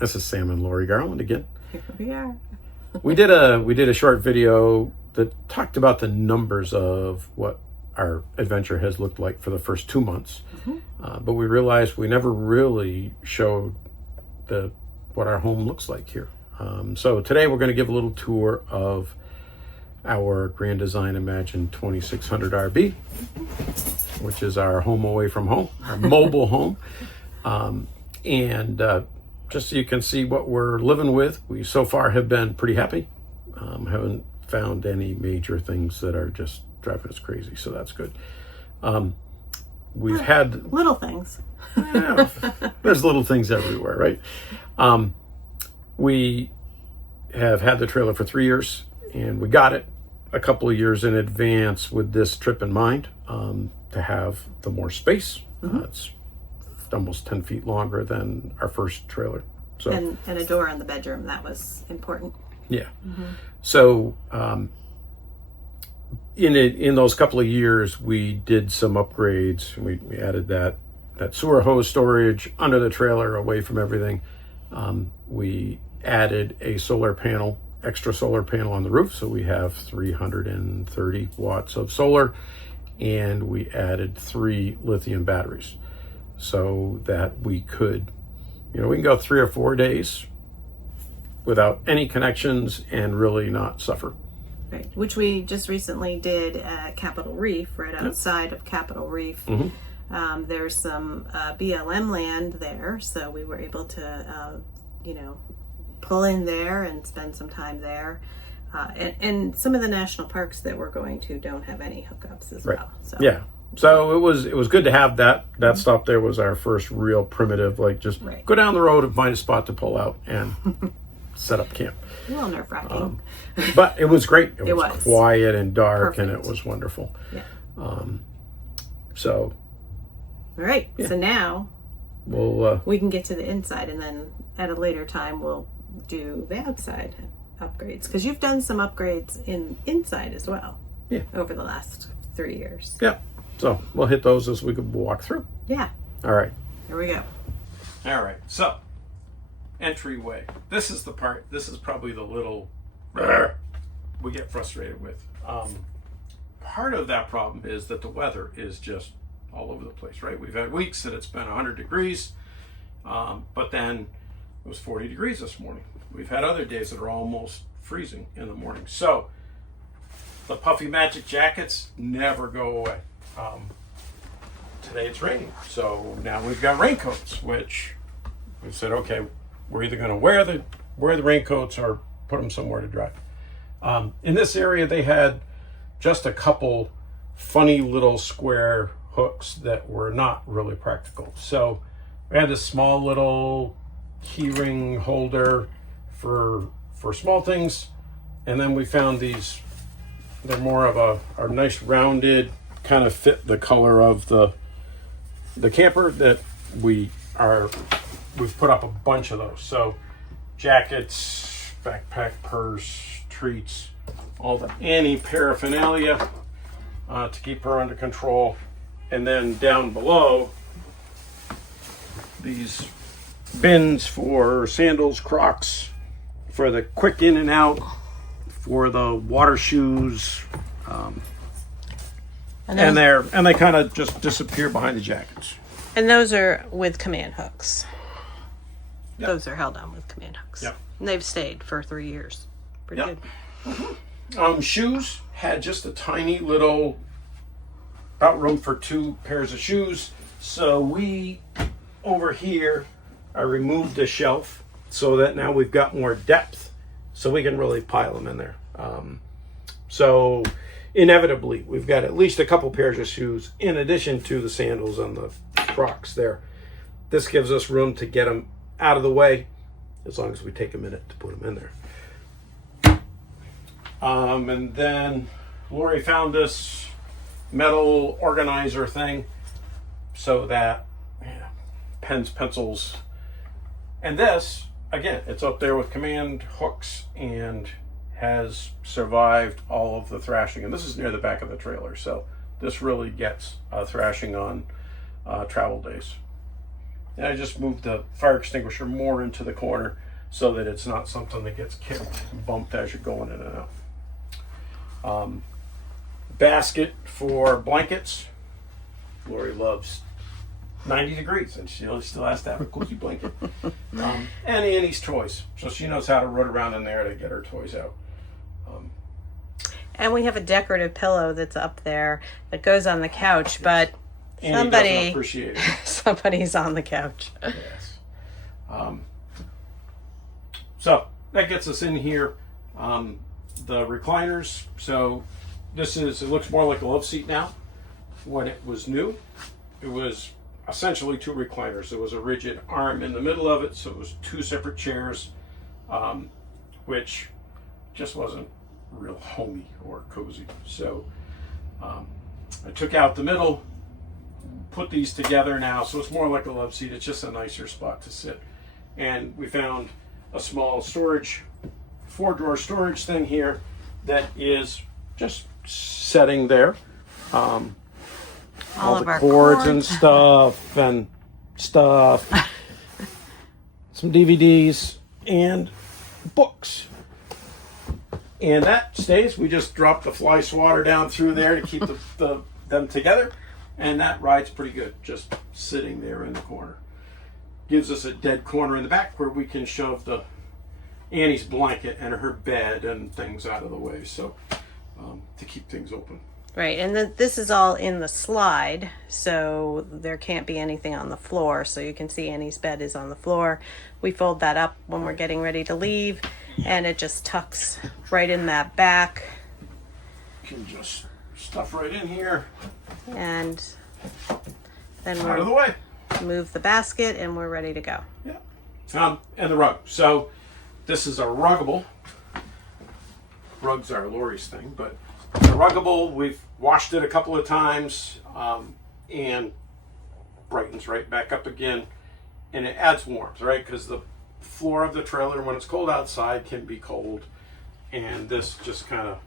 This is Sam and Lori Garland again. Here we are. We did a short video that talked about the numbers of what our adventure has looked like for the first 2 months. But we realized we never really showed what our home looks like here. So today we're going to give a little tour of our Grand Design Imagine 2600 RB, which is our home away from home, our mobile home. Just so you can see what we're living with, we so far have been pretty happy. Haven't found any major things that are just driving us crazy, so that's good. We've had little things. Yeah, there's little things everywhere, right? We have had the trailer for 3 years, and we got it a couple of years in advance with this trip in mind, to have the more space. It's almost 10 feet longer than our first trailer. So And a door in the bedroom, that was important. yeah. So in those couple of years, we did some upgrades. We added that sewer hose storage under the trailer, away from everything. We added a extra solar panel on the roof, so we have 330 watts of solar, and we added 3 lithium batteries, so that we could, we can go 3 or 4 days without any connections and really not suffer. Right, which we just recently did at Capitol Reef, right outside of Capitol Reef. There's some BLM land there, so we were able to, pull in there and spend some time there. And some of the national parks that we're going to don't have any hookups as well. So. Yeah. So it was good to have that. That stop there was our first real primitive, just go down the road and find a spot to pull out and set up camp. A little nerve-wracking. But it was great. It was quiet and dark. Perfect. And it was wonderful. Yeah. So. All right. Yeah. So now we can get to the inside, and then at a later time we'll do the outside upgrades, because you've done some upgrades inside as well. Yeah. Over the last 3 years. Yeah. So we'll hit those as we could walk through. Yeah. All right. Here we go. All right. So entryway. This is probably the little we get frustrated with. Part of that problem is that the weather is just all over the place, right? We've had weeks that it's been 100 degrees, but then it was 40 degrees this morning. We've had other days that are almost freezing in the morning. So the puffy magic jackets never go away. Today it's raining, so now we've got raincoats, which we said, okay, we're either going to wear the raincoats or put them somewhere to dry. In this area, they had just a couple funny little square hooks that were not really practical. So we had this small little keyring holder for small things, and then we found these. They're more of a nice rounded, kind of fit the color of the camper that we've put up a bunch of those. So jackets, backpack, purse, treats, all the Annie paraphernalia to keep her under control. And then down below, these bins for sandals, Crocs, for the quick in and out, for the water shoes, and they kind of just disappear behind the jackets. And those are with command hooks. Yep. Those are held on with command hooks. Yep. And they've stayed for 3 years. Pretty good. Shoes had just a tiny little, about room for 2 pairs of shoes. So over here, I removed the shelf so that now we've got more depth, so we can really pile them in there. So inevitably, we've got at least a couple pairs of shoes in addition to the sandals and the Crocs there. This gives us room to get them out of the way, as long as we take a minute to put them in there. And then Lori found this metal organizer thing so that pens, pencils, and this, again, it's up there with command hooks and has survived all of the thrashing. And this is near the back of the trailer, so this really gets thrashing on travel days. And I just moved the fire extinguisher more into the corner so that it's not something that gets kicked and bumped as you're going in and out. Basket for blankets. Lori loves 90 degrees and she still has to have a cozy blanket. And Annie's toys. So she knows how to run around in there to get her toys out. And we have a decorative pillow that's up there that goes on the couch, but Annie doesn't appreciate it. Somebody's on the couch. Yes. So that gets us in here. The recliners. So it looks more like a love seat now. When it was new, it was essentially 2 recliners. There was a rigid arm in the middle of it, so it was 2 separate chairs, which just wasn't real homey or cozy. So I took out the middle, put these together now, so it's more like a love seat. It's just a nicer spot to sit. And we found a small storage, 4-drawer storage thing here that is just setting there. All of the our cords and stuff some DVDs and books. And that stays. We just drop the fly swatter down through there to keep them together. And that rides pretty good, just sitting there in the corner. Gives us a dead corner in the back where we can shove Annie's blanket and her bed and things out of the way. So to keep things open. Right, and this is all in the slide, so there can't be anything on the floor. So you can see Annie's bed is on the floor. We fold that up when we're getting ready to leave, and it just tucks right in that back. You can just stuff right in here. And then Out of the way. Move the basket, and we're ready to go. Yeah. And the rug. So this is a ruggable. Rugs are Lori's thing, but the ruggable, we've washed it a couple of times and brightens right back up again. And it adds warmth, right? Because the floor of the trailer, when it's cold outside, can be cold. And this just kind of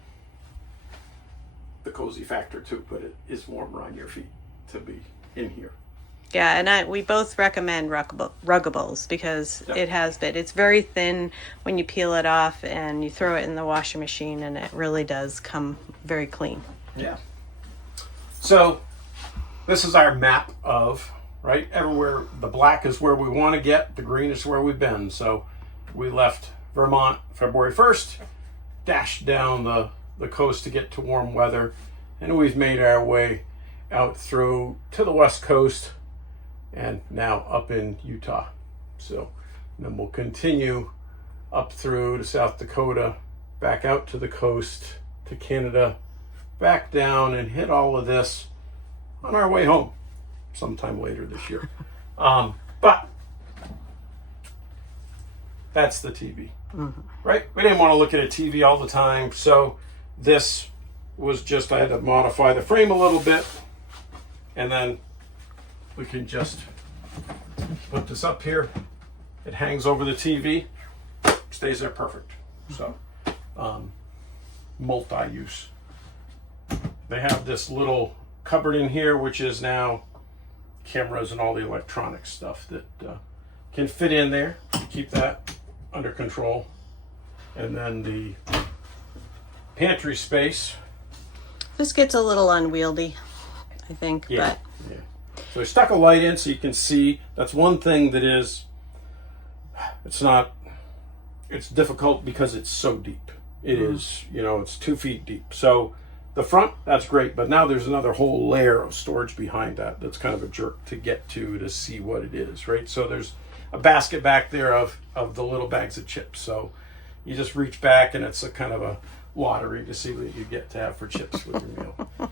the cozy factor too, but it is warmer on your feet to be in here. Yeah, and we both recommend ruggables because it's very thin when you peel it off and you throw it in the washing machine, and it really does come very clean. Yeah. So this is our map of, right, everywhere. The black is where we want to get, the green is where we've been. So we left Vermont February 1st, dashed down the coast to get to warm weather, and we've made our way out through to the west coast and now up in Utah. So then we'll continue up through to South Dakota, back out to the coast, to Canada, back down, and hit all of this on our way home sometime later this year. But that's the TV, right? We didn't want to look at a TV all the time, so this was just, I had to modify the frame a little bit, and then we can just put this up here. It hangs over the TV, stays there perfect. So multi-use. They have this little cupboard in here, which is now cameras and all the electronic stuff that can fit in there to keep that under control. And then the pantry space. This gets a little unwieldy, I think. Yeah. But Yeah. So we stuck a light in so you can see. That's one thing that is, it's difficult because it's so deep. It is, it's 2 feet deep. So the front, that's great, but now there's another whole layer of storage behind that that's kind of a jerk to get to see what it is, right? So there's a basket back there of the little bags of chips. So you just reach back and it's a kind of a lottery to see what you get to have for chips with your meal.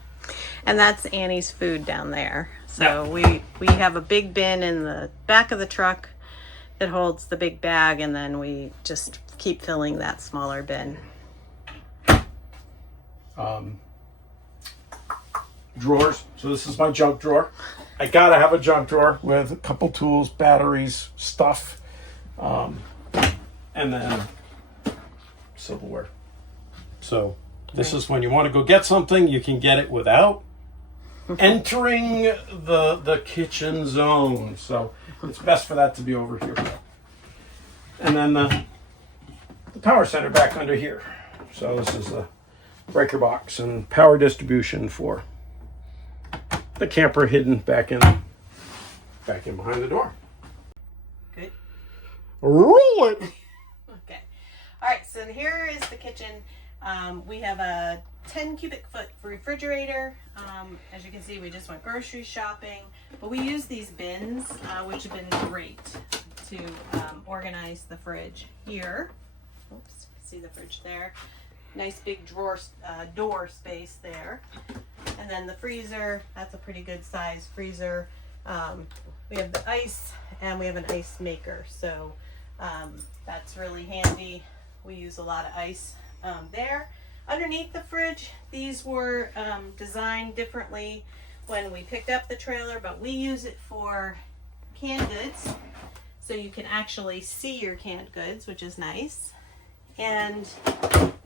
And that's Annie's food down there. So we have a big bin in the back of the truck that holds the big bag, and then we just keep filling that smaller bin. Drawers. So this is my junk drawer. I gotta have a junk drawer with a couple tools, batteries, stuff, and then silverware. So this is when you want to go get something, you can get it without entering the kitchen zone. So it's best for that to be over here. And then the power center back under here. So this is the breaker box and power distribution for the camper hidden back in behind the door. Good. Roll it. Okay. All right. So here is the kitchen. We have a 10 cubic foot refrigerator. As you can see, we just went grocery shopping, but we use these bins, which have been great to organize the fridge here. Oops, see the fridge there. Nice big drawer, door space there. And then the freezer, that's a pretty good size freezer. We have the ice and we have an ice maker. So that's really handy. We use a lot of ice there. Underneath the fridge, these were designed differently when we picked up the trailer, but we use it for canned goods. So you can actually see your canned goods, which is nice. And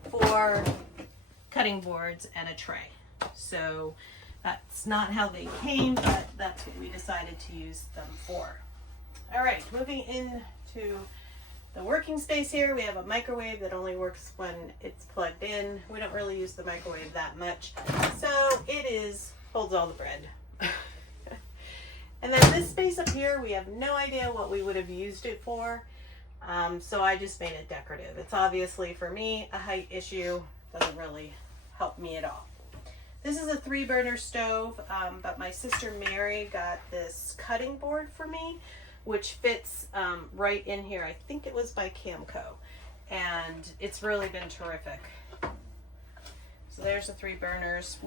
for cutting boards and a tray. So that's not how they came, but that's what we decided to use them for. All right, moving into the working space here, we have a microwave that only works when it's plugged in. We don't really use the microwave that much. So it holds all the bread. And then this space up here, we have no idea what we would have used it for. So I just made it decorative. It's obviously, for me, a height issue. Doesn't really help me at all. This is a 3-burner stove, but my sister Mary got this cutting board for me, which fits right in here. I think it was by Camco, and it's really been terrific. So there's the 3 burners.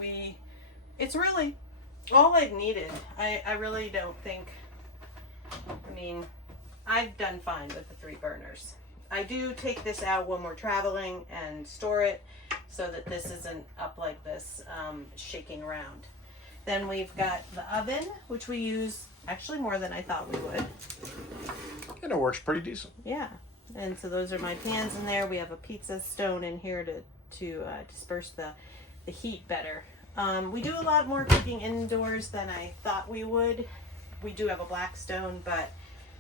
It's really all I've needed. I really don't think, I've done fine with the 3 burners. I do take this out when we're traveling and store it so that this isn't up like this, shaking around. Then we've got the oven, which we use actually more than I thought we would. And it works pretty decent. Yeah. And so those are my pans in there. We have a pizza stone in here to disperse the heat better. We do a lot more cooking indoors than I thought we would. We do have a black stone, but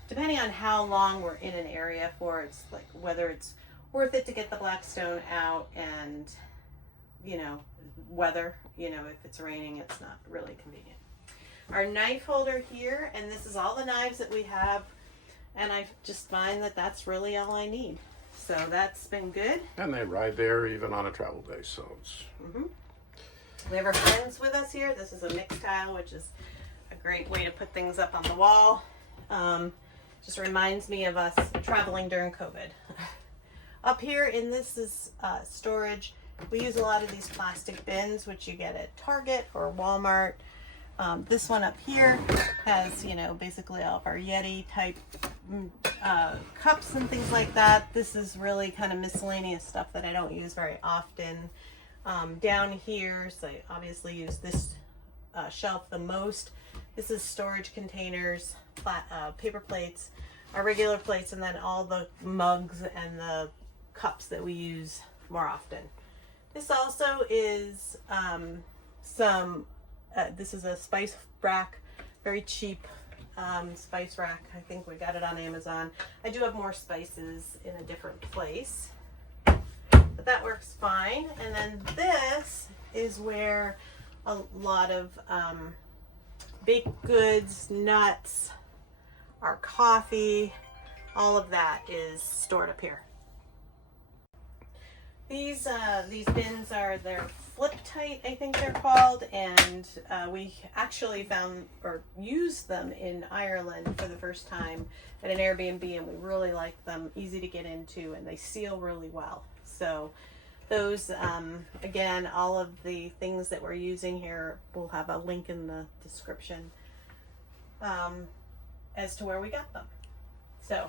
depending on how long we're in an area for, it's like whether it's worth it to get the black stone out, and weather, if it's raining, it's not really convenient. Our knife holder here, and this is all the knives that we have, and I just find that that's really all I need. So that's been good. And they ride there even on a travel day, so it's... We have our friends with us here. This is a mix tile, which is a great way to put things up on the wall. Just reminds me of us traveling during COVID. Up here in this is storage. We use a lot of these plastic bins, which you get at Target or Walmart. This one up here has, basically all of our Yeti type cups and things like that. This is really kind of miscellaneous stuff that I don't use very often. Down here, so I obviously use this shelf the most. This is storage containers, paper plates, our regular plates, and then all the mugs and the cups that we use more often. This also is this is a spice rack, very cheap spice rack. I think we got it on Amazon. I do have more spices in a different place, but that works fine. And then this is where a lot of baked goods, nuts, our coffee, all of that is stored up here. These bins they're flip tight, I think they're called, and we actually found or used them in Ireland for the first time at an Airbnb, and we really like them. Easy to get into, and they seal really well. So those, again, all of the things that we're using here, we'll have a link in the description as to where we got them. So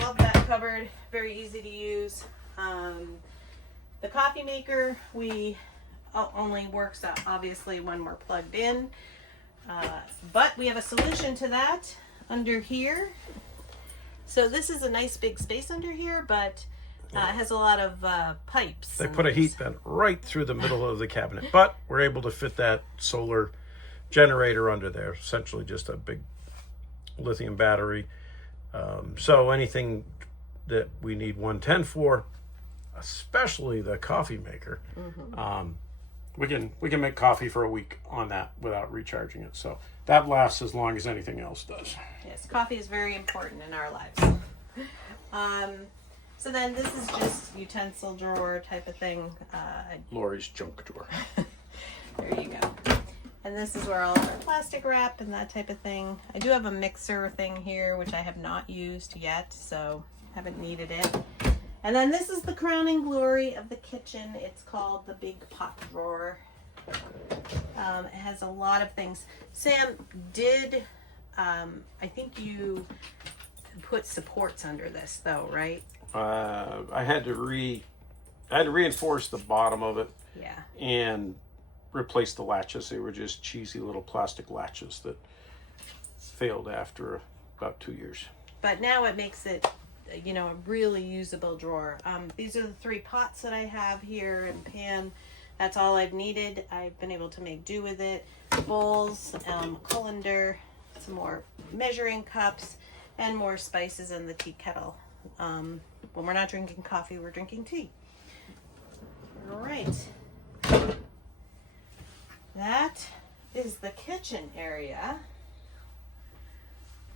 love that cupboard, very easy to use. The coffee maker, we only works obviously when we're plugged in, but we have a solution to that under here. So this is a nice big space under here, but it has a lot of pipes. They put a heat vent right through the middle of the cabinet, but we're able to fit that solar generator under there, essentially just a big lithium battery. So anything that we need 110 for, especially the coffee maker, we can make coffee for a week on that without recharging it. So that lasts as long as anything else does. Yes, coffee is very important in our lives. So then this is just utensil drawer type of thing. Lori's junk drawer. There you go. And this is where all of our plastic wrap and that type of thing. I do have a mixer thing here, which I have not used yet, so haven't needed it. And then this is the crowning glory of the kitchen. It's called the big pot drawer. It has a lot of things. Sam did, I think you put supports under this though, right? I had to reinforce the bottom of it. Yeah. And replace the latches. They were just cheesy little plastic latches that failed after about 2 years. But now it makes it, you know, a really usable drawer. These are the 3 pots that I have here and pan. That's all I've needed. I've been able to make do with it. Bowls, colander, some more measuring cups, and more spices in the tea kettle. When we're not drinking coffee, we're drinking tea. All right. That is the kitchen area,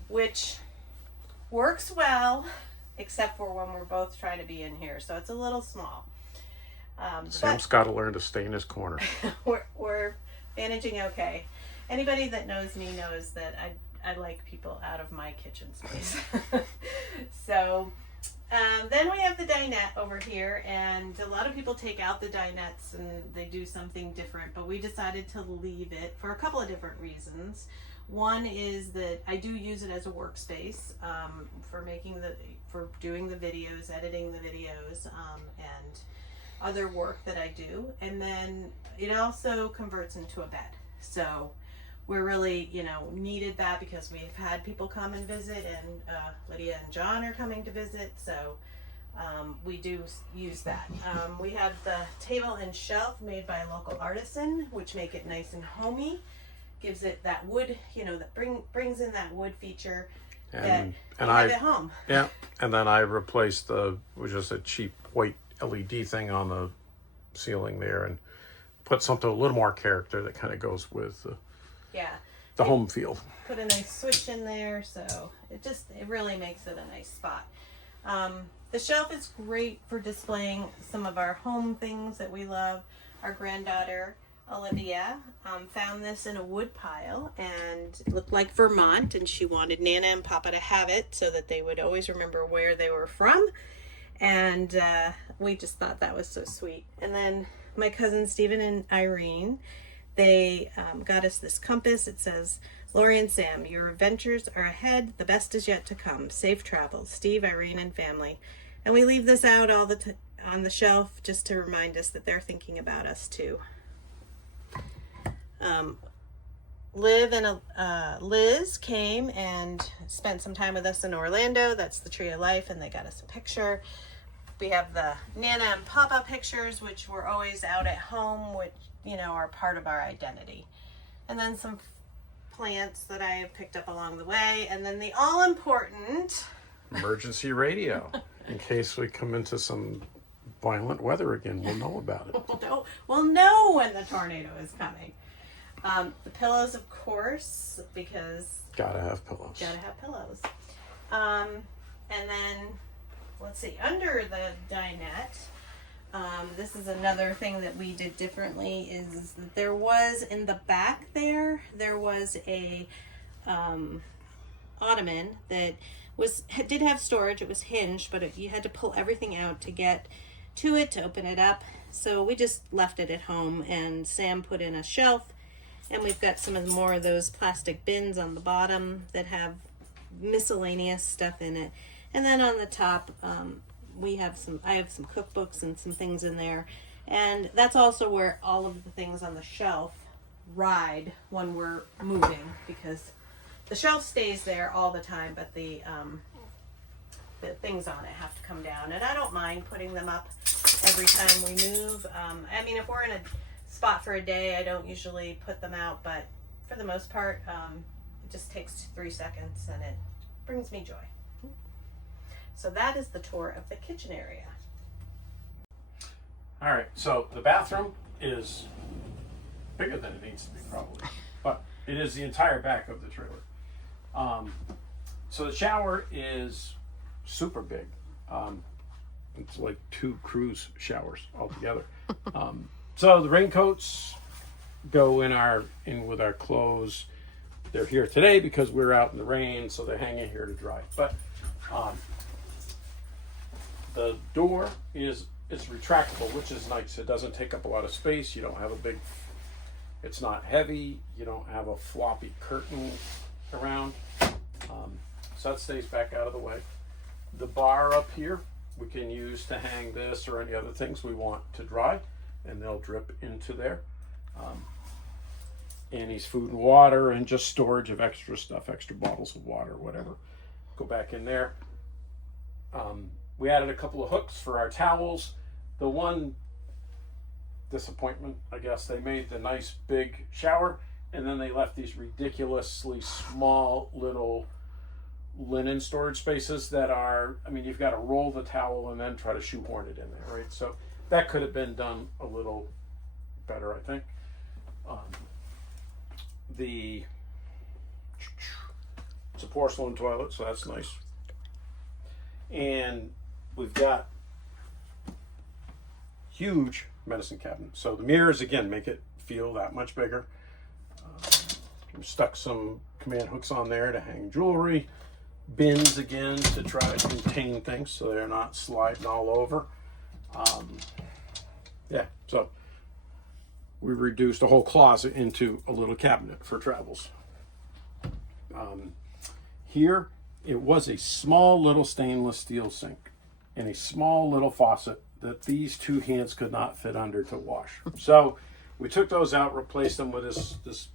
which works well, except for when we're both trying to be in here. So it's a little small. Sam's got to learn to stay in his corner. we're managing okay. Anybody that knows me knows that I like people out of my kitchen space. So then we have the dinette over here, and a lot of people take out the dinettes and they do something different, but we decided to leave it for a couple of different reasons. One is that I do use it as a workspace for doing the videos, editing the videos, and other work that I do. And then it also converts into a bed. So we're really, needed that because we've had people come and visit, and Lydia and John are coming to visit. So we do use that. We have the table and shelf made by a local artisan, which make it nice and homey. Gives it that wood, that brings in that wood feature that you have at home. Yeah, and then I replaced which is a cheap white LED thing on the ceiling there, and put something a little more character that kind of goes with the home feel. Put a nice switch in there, so it really makes it a nice spot. The shelf is great for displaying some of our home things that we love. Our granddaughter Olivia found this in a wood pile, and it looked like Vermont, and she wanted Nana and Papa to have it so that they would always remember where they were from. And we just thought that was so sweet. And then my cousins Stephen and Irene, they got us this compass. It says, "Lori and Sam, your adventures are ahead. The best is yet to come. Safe travels, Steve, Irene, and family." And we leave this out all on the shelf just to remind us that they're thinking about us too. Liz came and spent some time with us in Orlando. That's the Tree of Life, and they got us a picture. We have the Nana and Papa pictures, which were always out at home, which, are part of our identity. And then some plants that I have picked up along the way. And then the all-important emergency radio. In case we come into some violent weather again, we'll know about it. We'll know when the tornado is coming. The pillows, of course, because gotta have pillows. And then, let's see, under the dinette, this is another thing that we did differently, is that there was in the back there was a ottoman that did have storage. It was hinged, but you had to pull everything out to get to it, to open it up. So we just left it at home, and Sam put in a shelf. And we've got some more of those plastic bins on the bottom that have miscellaneous stuff in it. And then on the top, I have some cookbooks and some things in there. And that's also where all of the things on the shelf ride when we're moving, because the shelf stays there all the time, but the things on it have to come down. And I don't mind putting them up every time we move. If we're in a spot for a day, I don't usually put them out, but for the most part, it just takes 3 seconds and it brings me joy. So that is the tour of the kitchen area. All right, so the bathroom is bigger than it needs to be probably, but it is the entire back of the trailer. So the shower is super big. It's like 2 cruise showers altogether. So the raincoats go in with our clothes. They're here today because we're out in the rain, so they're hanging here to dry. But the door it's retractable, which is nice. It doesn't take up a lot of space. You don't have it's not heavy. You don't have a floppy curtain around. So that stays back out of the way. The bar up here, we can use to hang this or any other things we want to dry, and they'll drip into there. Annie's food and water and just storage of extra stuff, extra bottles of water, whatever, go back in there. We added a couple of hooks for our towels. The one disappointment, I guess, they made the nice big shower and then they left these ridiculously small little linen storage spaces that are, I mean, you've got to roll the towel and then try to shoehorn it in there, right? So that could have been done a little better, I think. It's a porcelain toilet, so that's nice. And we've got huge medicine cabinet. So the mirrors, again, make it feel that much bigger. We stuck some command hooks on there to hang jewelry. Bins, again, to try to contain things so they're not sliding all over. Yeah, so we reduced a whole closet into a little cabinet for travels. Here, it was a small little stainless steel sink and a small little faucet that these 2 hands could not fit under to wash. So we took those out, replaced them with this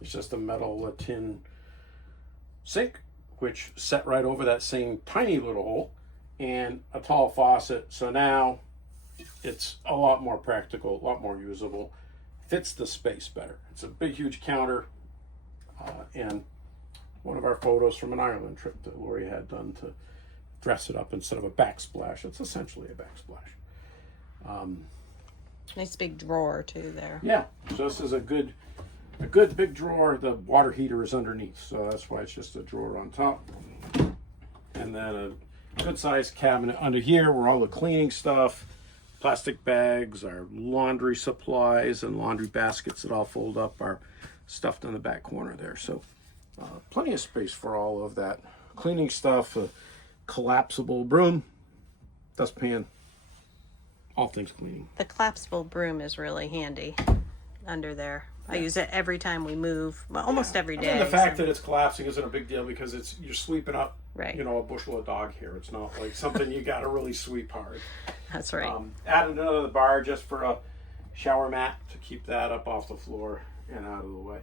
it's just a metal, tin sink, which set right over that same tiny little hole, and a tall faucet. So now it's a lot more practical, a lot more usable, fits the space better. It's a big, huge counter, and one of our photos from an Ireland trip that Lori had done to dress it up instead of a backsplash. It's essentially a backsplash. Nice big drawer too there. Yeah, so this is a good big drawer. The water heater is underneath, so that's why it's just a drawer on top. And then a good sized cabinet under here where all the cleaning stuff, plastic bags, our laundry supplies and laundry baskets that all fold up are stuffed in the back corner there. So plenty of space for all of that cleaning stuff. A collapsible broom, dustpan, all things cleaning. The collapsible broom is really handy under there. Yeah. I use it every time we move, well, almost every day. And the fact that it's collapsing isn't a big deal because you're sweeping up, right, a bushel of dog hair. It's not like something you got to really sweep hard. That's right. Added another bar just for a shower mat to keep that up off the floor and out of the way.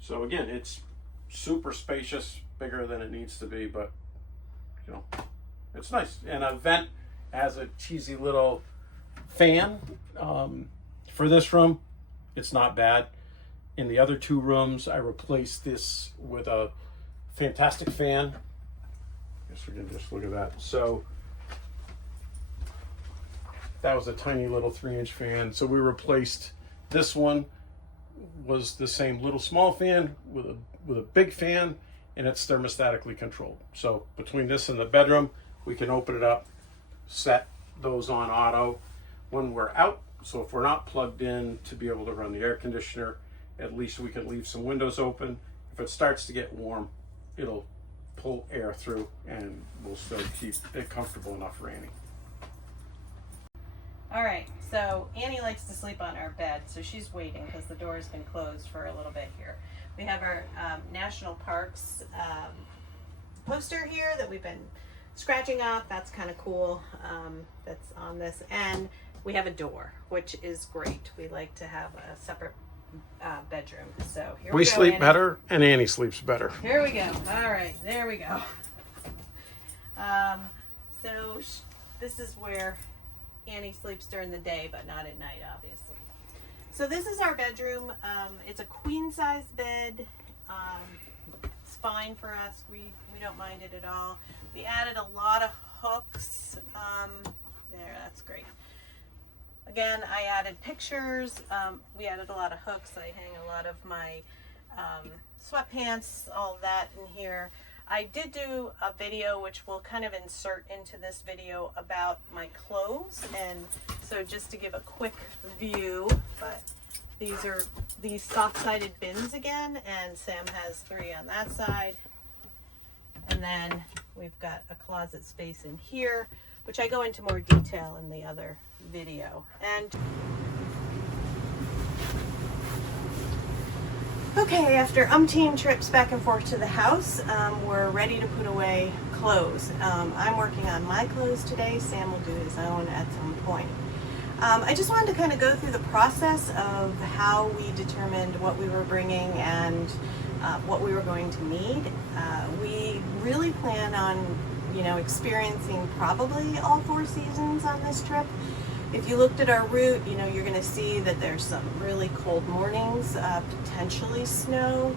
So again, it's super spacious, bigger than it needs to be, but it's nice. And a vent has a cheesy little fan. For this room, it's not bad. In the other 2 rooms, I replaced this with a fantastic fan. I guess we can just look at that. So that was a tiny little 3-inch fan. So we replaced this one, was the same little small fan with a big fan, and it's thermostatically controlled. So between this and the bedroom, we can open it up, set those on auto when we're out. So if we're not plugged in to be able to run the air conditioner, at least we can leave some windows open. If it starts to get warm, it'll pull air through and we'll still keep it comfortable enough for Annie. All right, so Annie likes to sleep on our bed, so she's waiting because the door has been closed for a little bit here. We have our National Parks poster here that we've been scratching off. That's kind of cool. That's on this. And we have a door, which is great. We like to have a separate bedroom. So here we go, sleep Annie. Better, and Annie sleeps better. Here we go. All right, there we go. So this is where Annie sleeps during the day, but not at night, obviously. So this is our bedroom. It's a queen size bed. It's fine for us. We don't mind it at all. We added a lot of hooks. There, that's great. Again, I added pictures. We added a lot of hooks. I hang a lot of my sweatpants, all that in here. I did do a video which we'll kind of insert into this video about my clothes, and so just to give a quick view, but these are these soft-sided bins again, and Sam has 3 on that side. And then we've got a closet space in here, which I go into more detail in the other video. And okay, after umpteen trips back and forth to the house, we're ready to put away clothes. I'm working on my clothes today. Sam will do his own at some point. I just wanted to kind of go through the process of how we determined what we were bringing and what we were going to need. We really plan on, experiencing probably all 4 seasons on this trip. If you looked at our route, you're going to see that there's some really cold mornings, potentially snow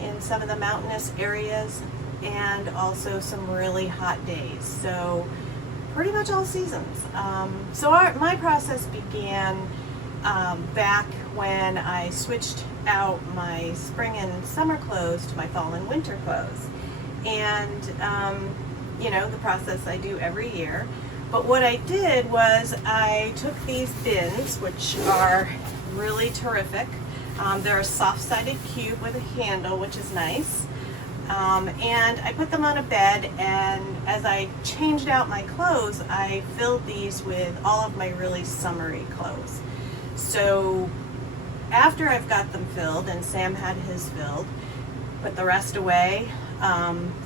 in some of the mountainous areas, and also some really hot days. So pretty much all seasons. So my process began back when I switched out my spring and summer clothes to my fall and winter clothes. And, the process I do every year. But what I did was I took these bins, which are really terrific. They're a soft-sided cube with a handle, which is nice. And I put them on a bed, and as I changed out my clothes, I filled these with all of my really summery clothes. So after I've got them filled, and Sam had his filled, put the rest away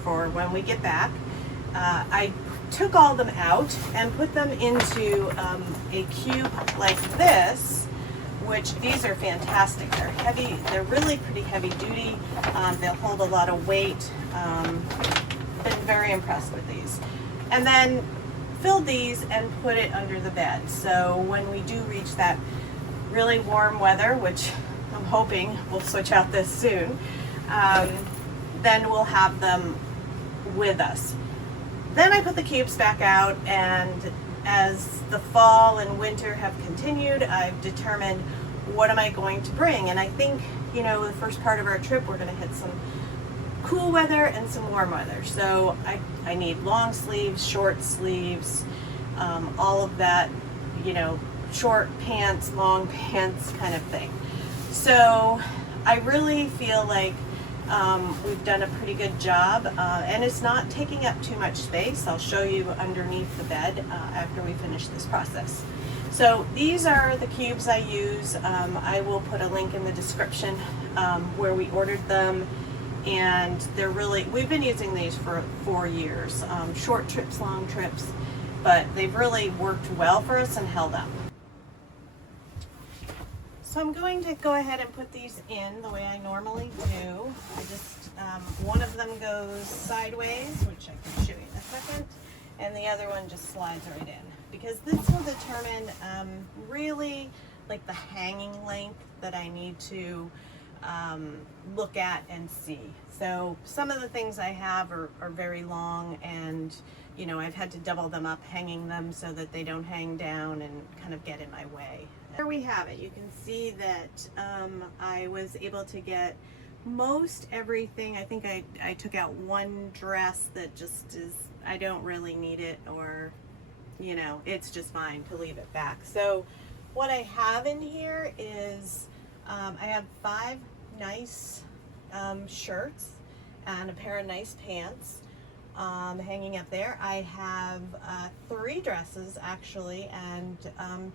for when we get back, I took all them out and put them into a cube like this, which these are fantastic. They're heavy, they're really pretty heavy duty. They'll hold a lot of weight. Been very impressed with these. And then filled these and put it under the bed. So when we do reach that really warm weather, which I'm hoping we'll switch out this soon, then we'll have them with us. Then I put the cubes back out, and as the fall and winter have continued, I've determined what am I going to bring. And I think, the first part of our trip, we're going to hit some cool weather and some warm weather. So I need long sleeves, short sleeves, all of that, short pants, long pants kind of thing. So I really feel like we've done a pretty good job, and it's not taking up too much space. I'll show you underneath the bed after we finish this process. So these are the cubes I use. I will put a link in the description where we ordered them, and they're really, we've been using these for 4 years. Short trips, long trips, but they've really worked well for us and held up. So I'm going to go ahead and put these in the way I normally do. I just, one of them goes sideways, which I can show you in a second, and the other one just slides right in. Because this will determine really like the hanging length that I need to look at and see. So some of the things I have are very long, and I've had to double them up, hanging them so that they don't hang down and kind of get in my way. There we have it. You can see that I was able to get most everything. I think I took out one dress that just is, I don't really need it, or it's just fine to leave it back. So what I have in here is I have 5 nice shirts and a pair of nice pants hanging up there. I have 3 dresses actually, and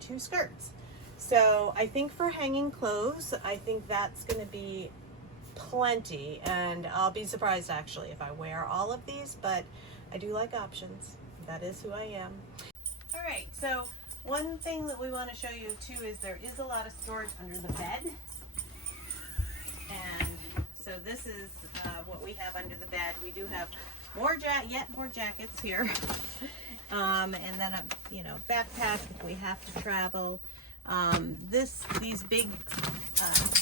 2 skirts. So I think for hanging clothes, I think that's going to be plenty, and I'll be surprised actually if I wear all of these, but I do like options. That is who I am. All right, so one thing that we want to show you too is there is a lot of storage under the bed. And so this is what we have under the bed. We do have more jackets here. And then a backpack if we have to travel. These big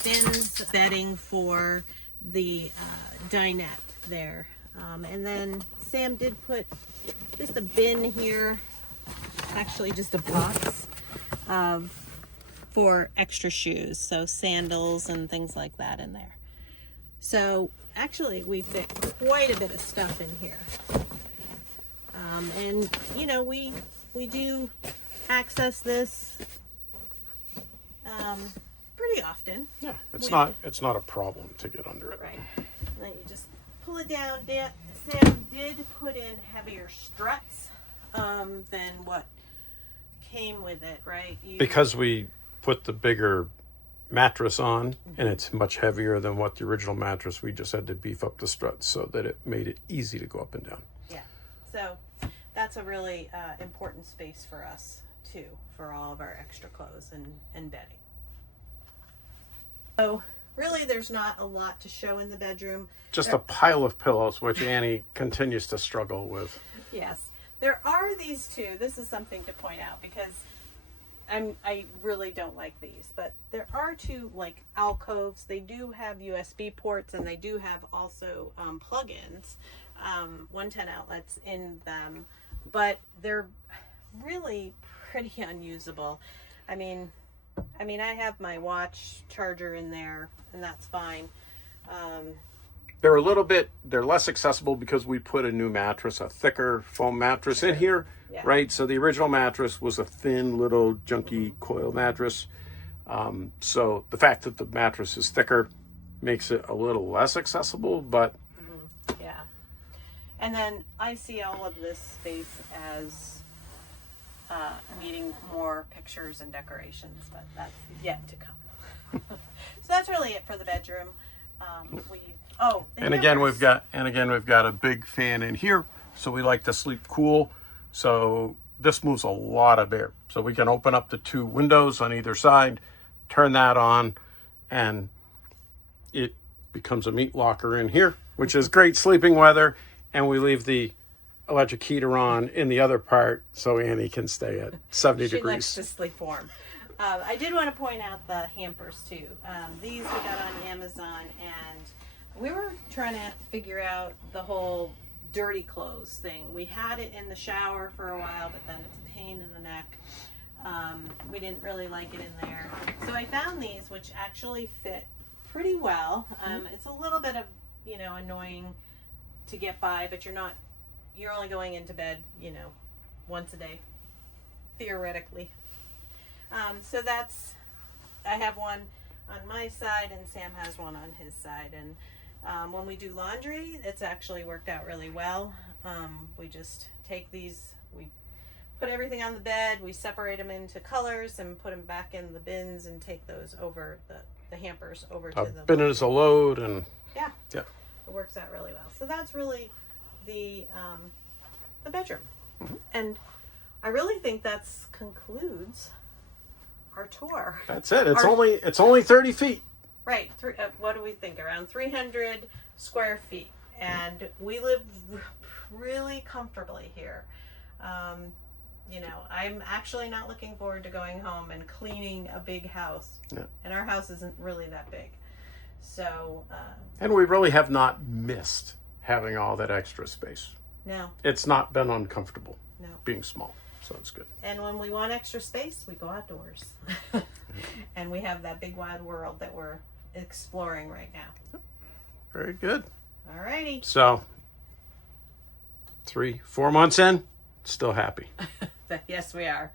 bins bedding for the dinette there. And then Sam did put just a bin here, actually just a box for extra shoes, so sandals and things like that in there. So actually we fit quite a bit of stuff in here. And you know, we do access this pretty often. Yeah, it's not a problem to get under it. Right. And then you just pull it down. Sam did put in heavier struts than what came with it, right? Because we put the bigger mattress on, and it's much heavier than what the original mattress. We just had to beef up the struts so that it made it easy to go up and down. Yeah. So that's a really important space for us too, for all of our extra clothes and bedding. So really there's not a lot to show in the bedroom. Just a pile of pillows, which Annie continues to struggle with. Yes. There are these two. This is something to point out because I really don't like these, but there are two like alcoves. They do have USB ports, and they do have also plug-ins, 110 outlets in them, but they're really pretty unusable. I mean, I have my watch charger in there, and that's fine. They're less accessible because we put a new mattress, a thicker foam mattress in here, Yeah. right? So the original mattress was a thin little junky coil mattress. So the fact that the mattress is thicker makes it a little less accessible, but Yeah. And then I see all of this space as needing more pictures and decorations, but that's yet to come. So that's really it for the bedroom. and again we've got a big fan in here, so we like to sleep cool. So this moves a lot of air. So we can open up the two windows on either side, turn that on, and it becomes a meat locker in here, which is great sleeping weather. And we leave the electric heater on in the other part so Annie can stay at 70 She degrees. likes to sleep warm. I did want to point out the hampers too. These we got on Amazon, and we were trying to figure out the whole dirty clothes thing. We had it in the shower for a while, but then it's a pain in the neck. We didn't really like it in there. So I found these, which actually fit pretty well. It's a little bit of, annoying to get by, but you're only going into bed, once a day, theoretically. So I have one on my side, and Sam has one on his side. And when we do laundry, it's actually worked out really well. We just take these, we put everything on the bed, we separate them into colors and put them back in the bins and take those over the hampers over to the bin it as a load, and yeah, yeah, it works out really well. So that's really the bedroom. Mm-hmm. And I really think that concludes our tour. that's it. It's only 30 feet. Right. What do we think? Around 300 square feet. And we live really comfortably here. I'm actually not looking forward to going home and cleaning a big house. Yeah. And our house isn't really that big. So. And we really have not missed having all that extra space. No. It's not been uncomfortable. No. Being small. So it's good. And when we want extra space, we go outdoors. And we have that big wide world that we're exploring right now. Very good. Alrighty. So 3-4 months in, still happy. Yes, we are.